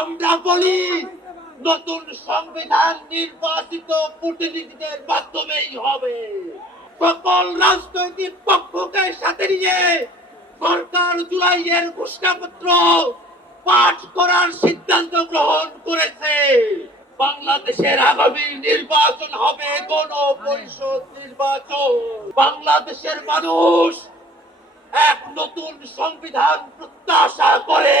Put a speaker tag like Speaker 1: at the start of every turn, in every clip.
Speaker 1: আমরা বলি, নতুন সংবিধান নির্বাচিত প্রতিনিধিদের মাধ্যমেই হবে। সকল রাজনৈতিক পক্ষকে সাথে নিয়ে সরকার জুলাইয়ের ঘোষণাপত্র পাঠ করার সিদ্ধান্ত গ্রহণ করেছে। বাংলাদেশের আগামী নির্বাচন হবে গণ পরিষদ নির্বাচন। বাংলাদেশের মানুষ এক নতুন সংবিধান প্রত্যাশা করে।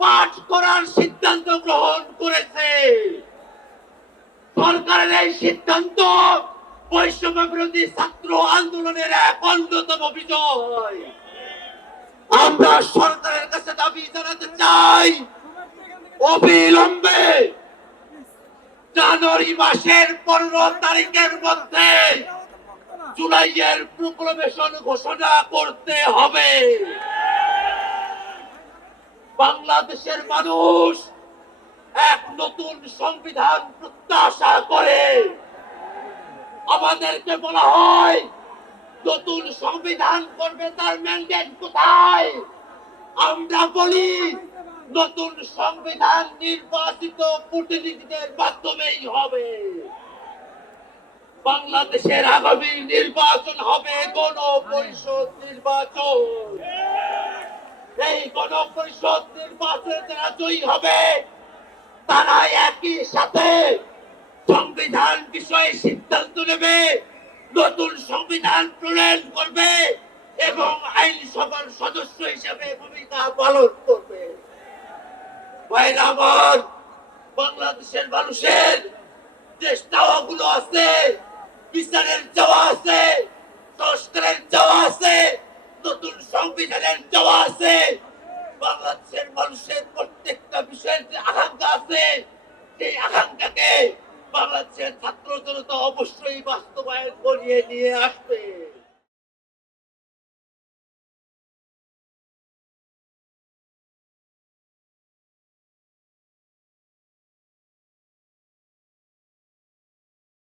Speaker 1: পাঠ করার সিদ্ধান্ত গ্রহণ করেছে। সরকারের এই সিদ্ধান্ত বৈষম্য বিরোধী ছাত্র আন্দোলনের এক অন্যতম বিজয়। আমরা সরকারের কাছে দাবি জানাতে চাই, অবিলম্বে জানুয়ারি মাসের পনেরো তারিখের মধ্যে জুলাইয়ের প্রোক্লেমেশন ঘোষণা করতে হবে। বাংলাদেশের মানুষ এক নতুন সংবিধান প্রত্যাশা করে। আমাদেরকে বলা হয়, নতুন সংবিধান করবে তার ম্যান্ডেট কোথায়? আমরা বলি, নতুন সংবিধান নির্বাচিত প্রতিনিধিদের মাধ্যমেই হবে। বাংলাদেশের আগামী নির্বাচন হবে গণ পরিষদ নির্বাচন। এই গণ পরিষদ নির্বাচনে যারা জয়ী হবে তারা একই সাথে সংবিধান বিষয়ে সিদ্ধান্ত নেবে, নতুন সংবিধান প্রণয়ন করবে এবং আইনসভার সদস্য হিসেবে ভূমিকা পালন করবে। আমার বাংলাদেশের মানুষের যে চাওয়াগুলো আছে, বিচারের চাওয়া আছে, সংস্কারের চাওয়া আছে নতুন সংবিধানের চাওয়া আছে বাংলাদেশের মানুষের প্রত্যেকটা বিষয়ের যে আকাঙ্ক্ষা আছে সেই জনতা অবশ্যই বাস্তবায়ন করিয়ে নিয়ে আসবে।